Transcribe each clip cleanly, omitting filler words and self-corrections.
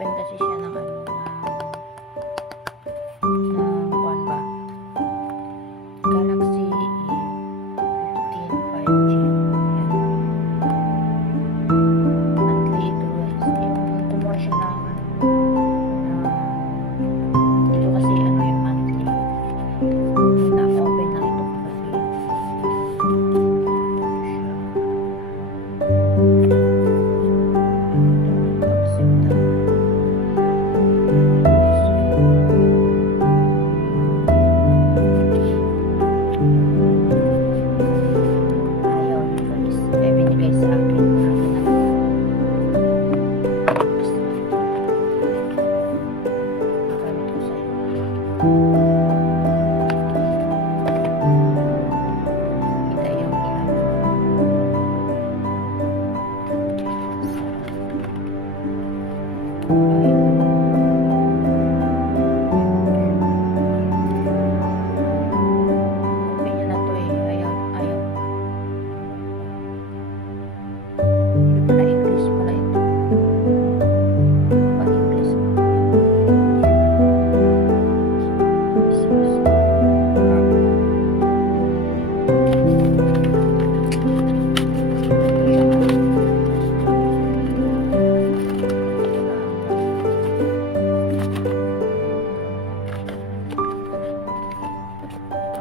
Naka-open kasi siya ng ano, ng kuwan ba? Galaxy E15 5G. Yan. Monthly ito guys. Yung kumuha siya ng ano, ito kasi ano yung monthly. Naka-open lang ito kasi.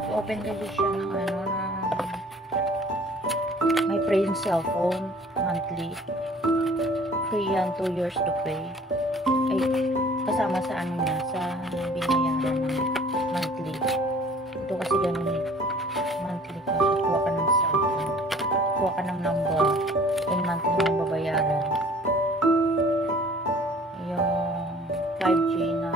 Open kasi siya ng ano na may free yung cellphone monthly, free yan, 2 years to pay, ay kasama sa ano niya, sa binayaran ng monthly. Ito kasi ganun eh, monthly ka, kuha ka ng cellphone, kuha ka ng number, yung monthly mong babayaran. Yung 5G na